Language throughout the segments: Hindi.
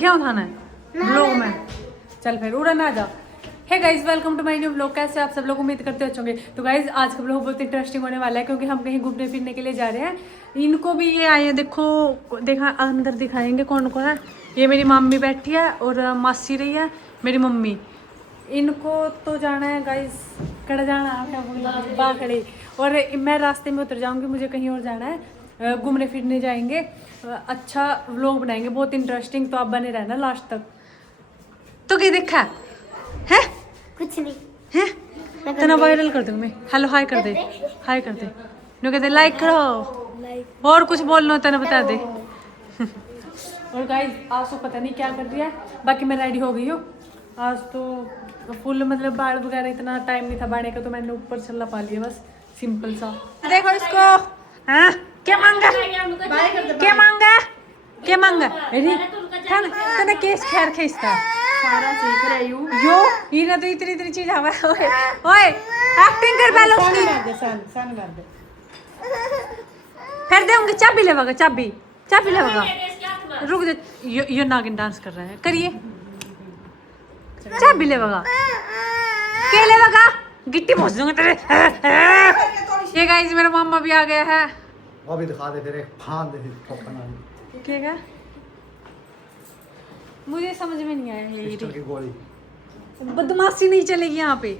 दिखा उठाना है ब्लॉग में। चल फिर उड़ा ना जा। Hey guys welcome to my new blog. कैसे आप सब लोग उम्मीद करते होंगे। तो गाइज आज का ब्लॉग बहुत इंटरेस्टिंग होने वाला है क्योंकि हम कहीं घूमने फिरने के लिए जा रहे हैं। इनको भी ये आए हैं, देखो देखा अंदर दिखाएंगे कौन कौन है। ये मेरी मम्मी बैठी है और मासी रही है मेरी मम्मी। इनको तो जाना है गाइज, कड़ा जाना है बाखड़े, और मैं रास्ते में उतर जाऊंगी, मुझे कहीं और जाना है, घूमने फिरने जाएंगे। अच्छा व्लॉग बनाएंगे बहुत इंटरेस्टिंग, तो आप बने रहना लास्ट तक। तो क्या देखा है? कुछ नहीं है तना वायरल कर दूंगी मैं। हेलो हाय कर दे, हाय कर दे, नो कहते लाइक करो, और कुछ बोलना तना बता दे। और गाइस आज तो पता नहीं क्या कर दिया, बाकी मैं रेडी हो गई हूँ। आज तो फुल मतलब बाल वगैरह इतना टाइम नहीं था बाड़े का, तो मैंने ऊपर चलना पा लिया बस सिंपल सा। देखो इसको, हाँ क्या मांगा, क्या मांगा, क्या मांगा, तने केस खैर खींचता सारा सीख रही हूँ यो ये ना तो इतनी इतनी चीज हवा। ओए एक्टिंग कर पहले उसकी, सन कर दे। फिर देंगे चाबी लेवागा, चाबी चाबी लेवागा। रुक जा, यो नागिन डांस कर रहा है, करिए चाबी लेवागा, के लेवागा, गिट्टी पहुंच दूंगा तेरे। ये गाइस मेरा मामा भी आ गया है। वो भी दिखा दे, फिर एक फान दे ठोकना। क्या मुझे समझ में नहीं आया ये पिस्टल की गोली। बदमाशी नहीं चलेगी यहाँ पे।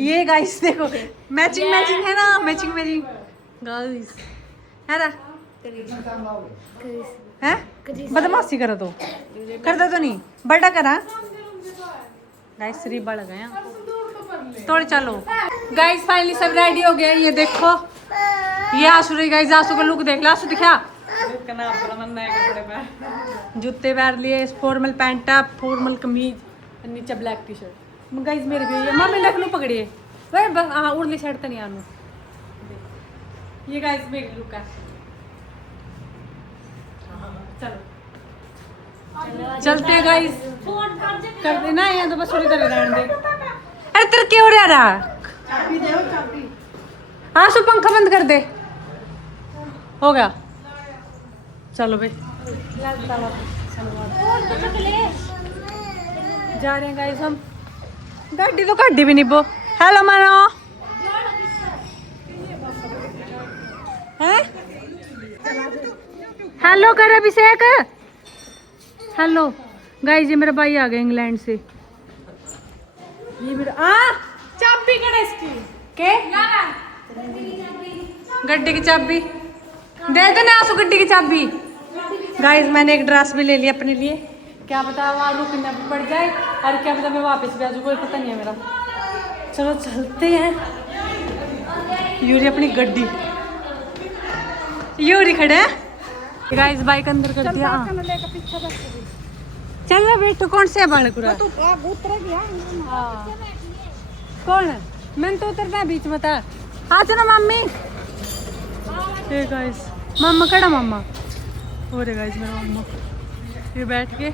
ये गाइस देखो मैचिंग मैचिंग है ना, मैचिंग मैचिंग गाइस है ना, है बदमाशी करो तो कर दो तो नहीं बड़ा करा गाइस, शरीफ बढ़ गया थोड़े। चलो गाइस फाइनली सब रेडी हो गए। ये देखो ये आंसू रही गाइस, आंसू का लुक देख ला, आंसू दिखा जूते पैर लिए, फॉर्मल पैंट टॉप, फॉर्मल कमीज, नीचे ब्लैक टी शर्ट। गाइस मेरे भी मम्मी ने क्यों पकड़ी है भाई, बस हाँ उड़ली शर्ट तो नहीं आनू। ये गाइस मेरी लुक है। चलो चलते हैं गाइस, कर देना यहाँ तो बस थोड़ी देर रहने दे। अरे तेरे क्यों रहा, चाबी दे, चाबी। हाँ सो पंखा बंद कर दे, हो गया। चलो भाई जा रहे हैं गाइस हम। गाड़ी तो गाड़ी भी नहीं बो। हेलो मानो हैं, हेलो कर अभिषेक, हेलो गाइस। ये मेरा भाई आ गया इंग्लैंड से। ये मेरा चाबी कड़ा इसकी के गड्डी की चाबी दे दो ना, आंसू गड्डी की चाबी। गाइस मैंने एक ड्रेस भी ले लिया अपने लिए, क्या पता वहाँ रुकना भी पड़ जाए, और क्या पता मैं वापस भी आ जाऊँ, कोई पता नहीं है मेरा। चलो चलते हैं। यूरी अपनी गड्डी, यूरी खड़े हैं गाइस, बाइक अंदर कर दिया। चल रहा बेटो, कौन से है बालकुरा, कौन है? मैंने तो उतरना बीच में था। आ चलो मम्मी। हे गाइस मम्मा खड़ा, मम्मा हो रे गाइस मेरा मम्मा ये बैठ के।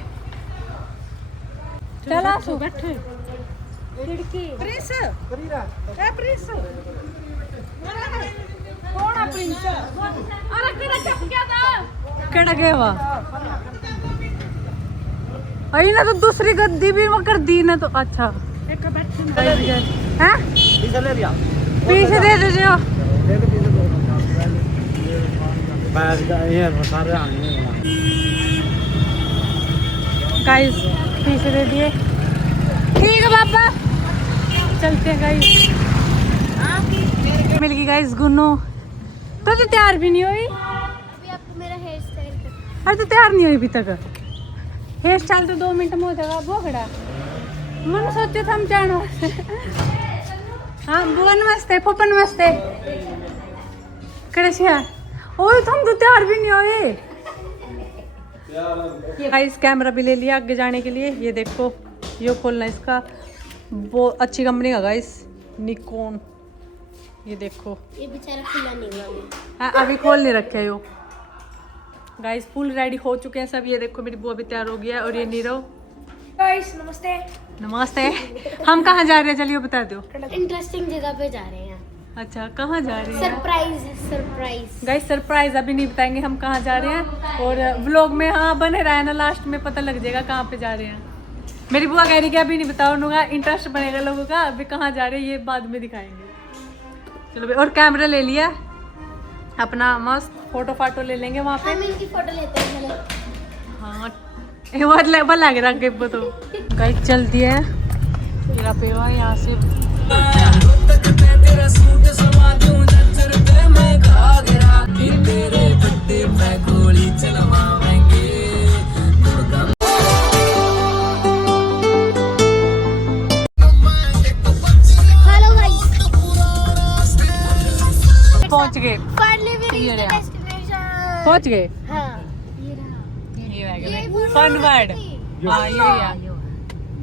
चला सो बैठे खिड़की प्रिंस ए प्रिंस कौन है प्रिंस? अरे केड़ा चप गया था, केड़ा गया वा आई ना, तो दूसरी गद्दी भी मैं कर दी ना, तो अच्छा एक बैठ हैं पीछे ले लिया, पीछे दे दो जो गाइस, पीछे दे दिए। ठीक है पापा, चलते हैं गाइस। मिल गई गाइस गुन्नू, तो तैयार भी नहीं हुई अभी आपको मेरा हेयर स्टाइल। अरे तो तैयार नहीं हुई अभी तक। हेयर स्टाइल तो 2 मिनट में हो जाएगा। वो खड़ा मन सोचे था हम जाना। हाँ बुआ नमस्ते, फूफा नमस्ते, कैसे है? ओए तुम तो तैयार भी नहीं हुए। गाइस कैमरा भी ले लिया आगे जाने के लिए। ये देखो ये खोलना इसका, वो अच्छी कंपनी का गाइस, निकॉन। ये देखो ये बेचारा खुला नहीं हुआ। अभी खोल नहीं रखे हो गाइस। फुल रेडी हो चुके हैं सब। ये देखो मेरी बुआ भी तैयार हो गया है, और ये नीरव। गाइस नमस्ते। नमस्ते। हम कहाँ जा रहे हैं चलिए बता दो। इंटरेस्टिंग जगह पे जा रहे हैं। अच्छा कहाँ जा रही है? सरप्राइज गाइस सरप्राइज अभी नहीं बताएंगे हम कहाँ जा रहे हैं, और व्लॉग में हाँ बने रहे ना, लास्ट में पता लग जाएगा कहाँ पे जा रहे हैं। मेरी बुआ कह रही कि अभी नहीं बताओ, उनका इंटरेस्ट बनेगा लोगों का, अभी कहाँ जा रहे हैं ये बाद में दिखाएंगे। चलो भाई, और कैमरा ले लिया अपना, मस्त फोटो फाटो ले लेंगे वहाँ पे। हम इनकी फोटो लेते हैं चलो। हाँ वो लग रहा है तो गाइस चलती है तेरा पेवा यहाँ से। हेलो गाइस, पहुँच गए, फाइनली वी ये रीच द रहा। डेस्टिनेशन। पहुँच गए। हाँ ये रहा। ये फन वर्ड। हाँ ये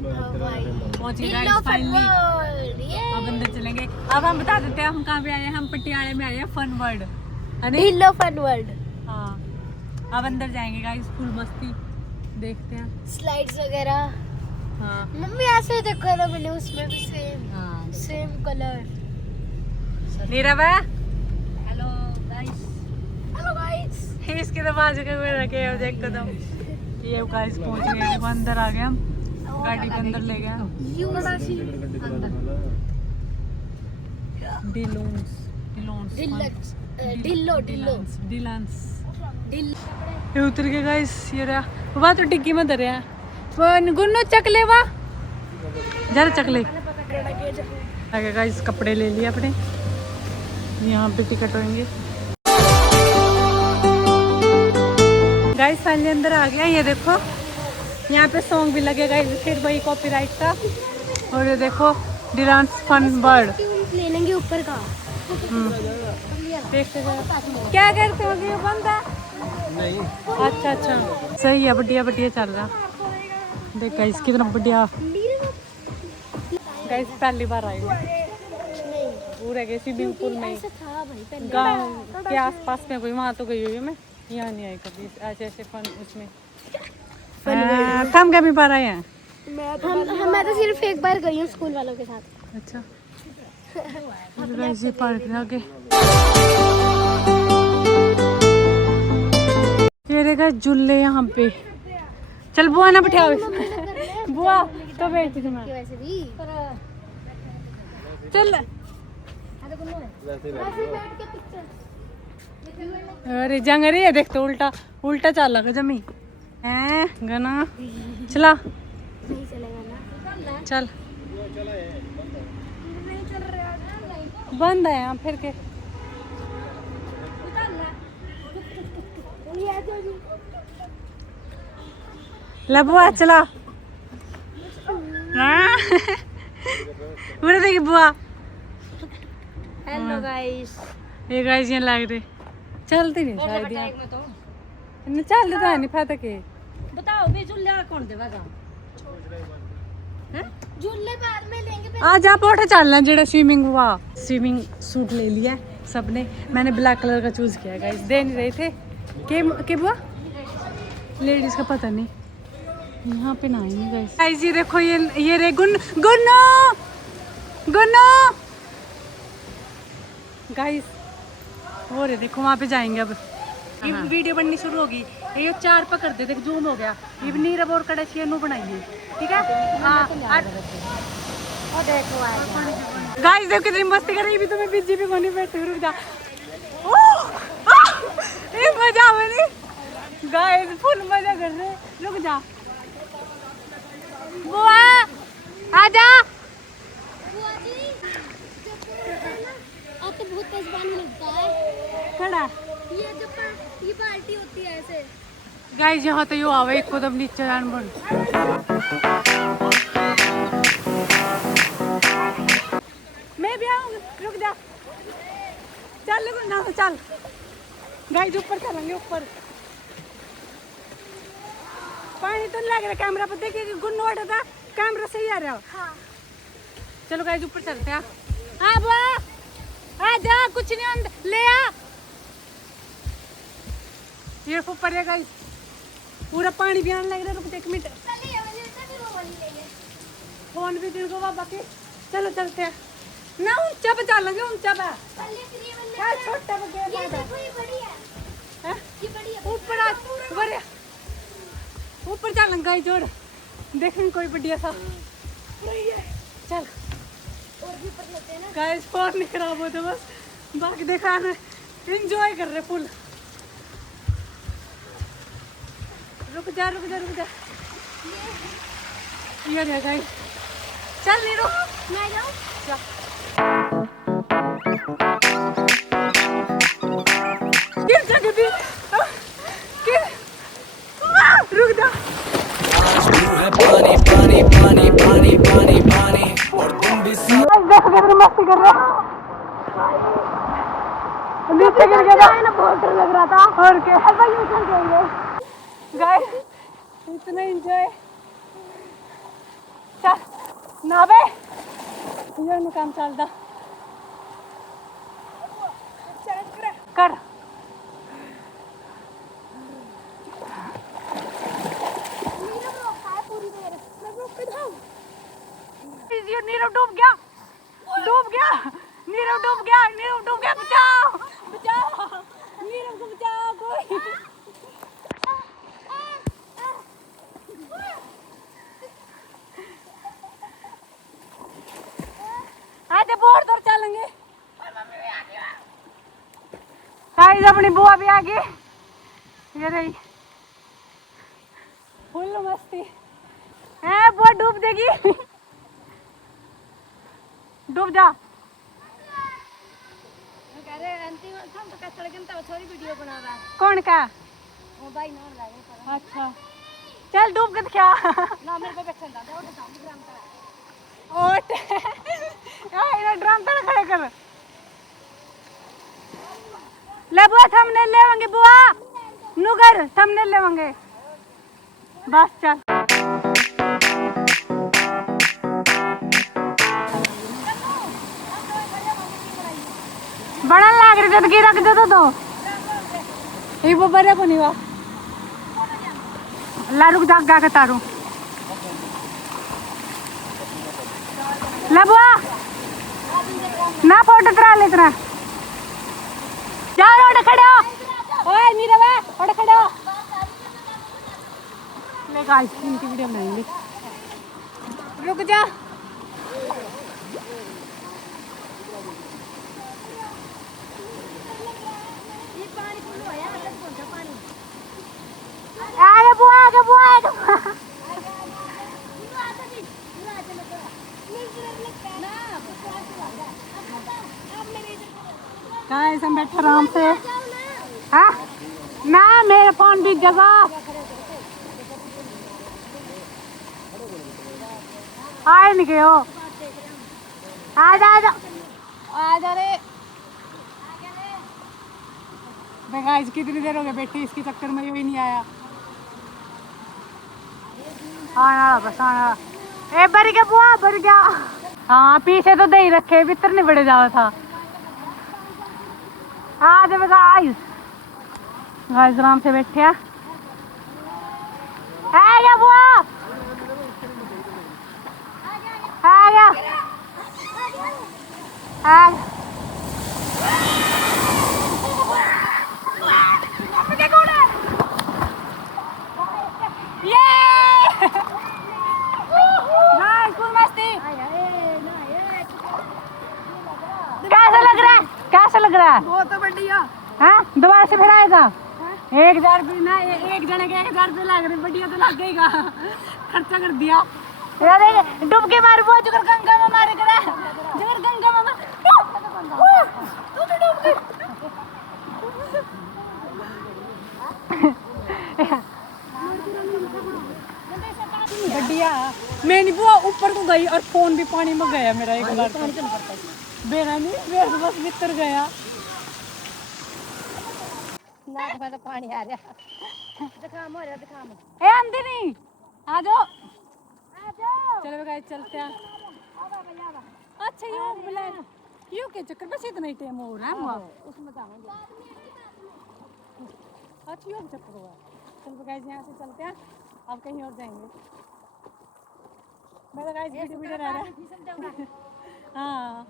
हवाई। पहुँच गए दिल्लो गाइस फन फाइनली। वर्ल्ड, ये। अब अंदर चलेंगे। अब हम बता देते हैं हम कहाँ पे आए हैं, हम पटियाला में आए हैं फन वर्ल्ड। दिल्लो फन वर्ल्ड। हाँ अब अंदर जाएंगे गाइस, फुल मस्ती देखते हैं। स्लाइड्स वगैरह। हाँ मम्मी ऐसे देखा था मैंने, उसमें भी सेम कलर। नीरव है हेलो गाइस। इसके तो बाजू के में रखे हो देखो तो। ये गाइस पहुंच गए, देखो अंदर आ गए हम, गाड़ी के अंदर ले गए। ये उतर के गाइस, ये रहा वो तो डिग्गी में धरे हैं वो गुन्नो चकले वा जरा चकले आगे गाइस। कपड़े ले लिए अपने, यहाँ पे टिकट होंगे गाइस। फाइनली अंदर आ गया, ये देखो यहाँ पे सॉन्ग भी लगेगा फिर वही कॉपीराइट का। और ये देखो डिलांस फन वर्ल्ड ले लेंगे ऊपर का। देखते क्या करते हो, ये बंद है नहीं? अच्छा अच्छा सही है, बढ़िया बढ़िया चल रहा। देख गाइस कितना बढ़िया। गाइस पहली बार आए पूरे के स्विमिंग पूल में, गांव के आसपास में कोई, वहाँ तो गई हुई है मैं, यहाँ नहीं आई कभी ऐसे ऐसे फन उसमें। हम कभी बार आए हैं? मैं तो सिर्फ एक बार गई हूँ स्कूल वालों के साथ। अच्छा गाइस ये पार्क है आगे। ये रहेगा झूले यहाँ पे। चल बुआ ना बैठाओ इसमें। बुआ तो बैठी थी मैं। वैसे भी चल अरे जंग रही है, देख तो उल्टा उल्टा चाल लगा जमी है गना। चला नहीं चलेगा ना। चल बंद है यहाँ फिर के। बुआ चला बुरा देखी बुआ। Hello guys. ये गाइस यहाँ लग रहे चलते नहीं शायद यहाँ नहीं चलते तो है नहीं फायदा के। बताओ भी झूला कौन देगा? झूले बाद में लेंगे। आज आप उठे चलना जेड़ा स्विमिंग हुआ। स्विमिंग सूट ले लिया सबने, मैंने ब्लैक कलर का चूज किया गाइस। दे नहीं रहे थे के बुआ, लेडीज का पता नहीं, यहाँ पे ना आएंगे गाइस। गाइस ये देखो ये रे गुन्नो गाइस, वो रे देखो वहाँ पे जाएंगे। अब ये वीडियो बननी शुरू होगी। ये 4 पकड़ दे, देख जूम हो गया। ये नीरव और कड़े नो बनाइए, ठीक है? हाँ गाइस देखो कितनी मस्ती कर रही है। तुम्हें बिजी भी कोनी बैठे, रुक जा। ये मजा आवे गाइस, फुल मजा कर रहे। रुक जा बुआ, आजा। आप तो बहुत तेज पानी लगता है। खड़ा ये बाल्टी होती है ऐसे। गाइस यहाँ तो यो आवे एकदम नीचे जान बन। मैं भी आऊंगी, रुक जा। चल ना चल गाइस, ऊपर चलेंगे ऊपर। पानी तो लग रहा कैमरा पर, देखिए गुन्नू उठा था, कैमरा सही आ रहा। हाँ। चलो गाइस ऊपर चलते हैं। हाँ बुआ आजा, कुछ नहीं अंदर ले आ। ये ऊपर है गाइस, पूरा पानी भी आने लग रहा है। रुक 1 मिनट, फोन भी दिन को बाबा के। चलो चलते हैं। ना ऊंचा पे चलेंगे, ऊंचा पे पहले फ्री बनने क्या छोटा पे ये गया देखो ये बड़ी है। है ये बड़ी है। ऊपर ऊपर चलेंगे गाइस और देखेंगे कोई बढ़िया सा। चल और भी ऊपर लेते हैं ना। गाइस फोन नहीं खराब होते बस, बाकी देखा ना एंजॉय कर रहे फुल। रुक जा रुक जा रुक जा, ये देखा गाइस, चल नहीं रुक, मैं जाऊँ। गिर जा कभी, गिर, रुक जा। पानी पानी पानी पानी पानी पानी और तुम भी देखो कैसे मस्ती कर रहे हो, नीचे गिर गया ना बहुत डर लग रहा था। और क्या भाई उछल गए। गाइस, इतना एंजॉय। चल नावे ये नु काम चलता कर। नीरव डूब गया, डूब गया, नीरव डूब गया, नीरव डूब गया, बचाओ बचाओ, नीरव को बचाओ कोई। आज बहुत दूर चलेंगे। गाइस अपनी बुआ भी आ गई, ये रही फुल मस्ती है। बुआ डूब देगी, डूब जा। कह रहे अंतिम हम तो कचड़ के तब छोरी वीडियो बना रहा है। कौन का? वो भाई ना लागे पर। अच्छा चल डूब के दिखा। ना मेरे पे बैठा था वो तो काम ग्राम का। ओट यार ड्रम तक खड़े कर ले बुआ, थंबनेल लेवांगे बुआ, नुगर थंबनेल लेवांगे बस। चल बड़ा लाग रही जब गिरा के देता तो ये वो बड़े को नहीं हुआ। ला रुक जा गा के तारू ले बुआ ना फोटो तरा ले तरा जाओ रोड खड़े हो। ओए नीरव रोड खड़े हो ले गाइस इनकी वीडियो बनाएंगे, रुक जा। ये पानी फुल होया मतलब कौन सा पानी। आगे बुआ आगे बुआ आगे गाइस हम बैठे आराम से। हाँ ना मेरा फोन भी जगह आए नहीं गए हो, आ जा रे। गाइस कितनी देर हो गई बैठी इसके चक्कर में, ये भी नहीं आया। आना बस आना। ए बर गया बुआ बर गया। हाँ पीछे तो दही रखे भीतर नहीं बड़े जावा था। आ जा गाइस, गाइस आराम से बैठे हैं। आ गया बुआ, आ गया आ ये गाइस फुल मस्ती। कैसा लग रहा है, कैसा लग रहा है? बहुत बढ़िया। हाँ दोबारा से फिर आएगा। 1000 रुपये ना, एक जने के 1000 रुपये लग रहे, बढ़िया तो लग गएगा, खर्चा कर दिया। डुबके मार वो जुगर गंगा में मारे करा, जुगर गंगा में तू तो डूब गई। बढ़िया मैं नहीं बुआ ऊपर को गई और फोन भी पानी में गया मेरा एक बार। बेरा नहीं बेरा बस भीतर गया ना तो पानी आ रहा। दिखा मोरे दिखा मो। ए आंधी नहीं आ जाओ चलो गाइस चलते हैं। अच्छा यो ब्लैक यो के चक्कर बस इतना ही टाइम हो रहा है हुआ उसमें जाएंगे। अच्छा यो चक्कर हुआ। चलो गाइस यहाँ से चलते हैं, अब कहीं और जाएंगे। मैं तो गाइस वीडियो रह रहा है। हाँ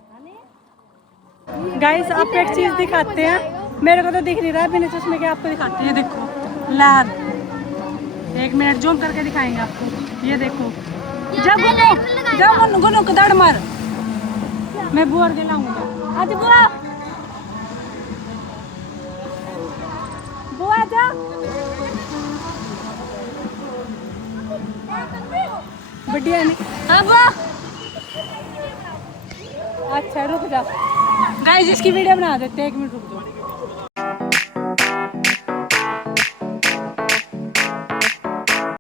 गाइस आपको एक चीज दिखाते हैं, मेरे को तो दिख नहीं रहा है बिना चश्मे के, आपको दिखाते हैं। ये देखो लहर, 1 मिनट जूम करके दिखाएंगे आपको। ये देखो जब गुनो दड़ मार, मैं बुआ के लाऊंगा। आज बुआ बुआ जा बढ़िया नहीं। हाँ बुआ, अच्छा रुक जा गाइस, इसकी वीडियो बना देते हैं, 1 मिनट रुक जाओ।